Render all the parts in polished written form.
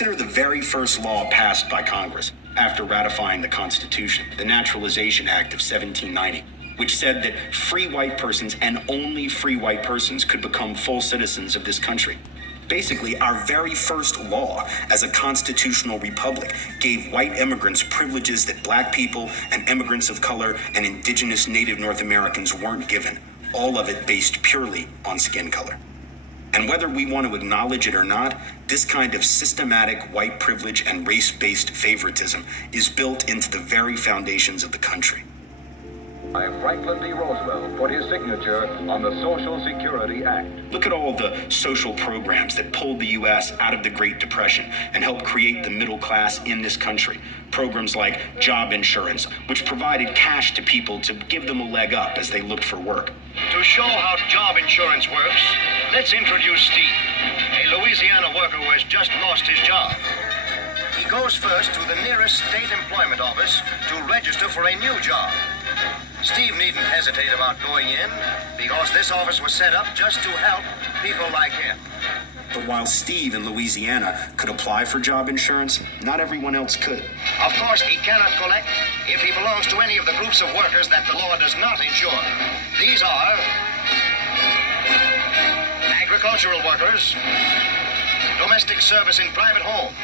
Consider the very first law passed by Congress after ratifying the Constitution, the Naturalization Act of 1790, which said that free white persons and only free white persons could become full citizens of this country. Basically, our very first law as a constitutional republic gave white immigrants privileges that black people and immigrants of color and indigenous Native North Americans weren't given, all of it based purely on skin color. And whether we want to acknowledge it or not, this kind of systematic white privilege and race-based favoritism is built into the very foundations of the country. Franklin D. Roosevelt put his signature on the Social Security Act. Look at all the social programs that pulled the U.S. out of the Great Depression and helped create the middle class in this country. Programs like job insurance, which provided cash to people to give them a leg up as they looked for work. To show how job insurance works, let's introduce Steve, a Louisiana worker who has just lost his job. He goes first to the nearest state employment office to register for a new job. Steve needn't hesitate about going in, because this office was set up just to help people like him. But while Steve in Louisiana could apply for job insurance, not everyone else could. Of course, he cannot collect if he belongs to any of the groups of workers that the law does not insure. These are agricultural workers, domestic service in private homes.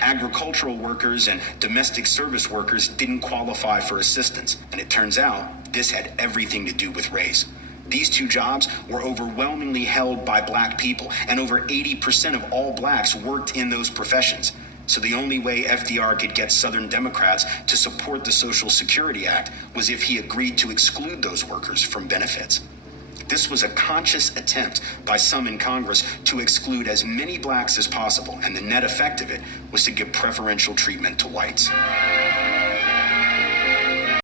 Agricultural workers and domestic service workers didn't qualify for assistance, and it turns out this had everything to do with race. These two jobs were overwhelmingly held by black people, and over 80% of all blacks worked in those professions. So the only way FDR could get Southern Democrats to support the Social Security Act was if he agreed to exclude those workers from benefits. This was a conscious attempt by some in Congress to exclude as many blacks as possible, and the net effect of it was to give preferential treatment to whites.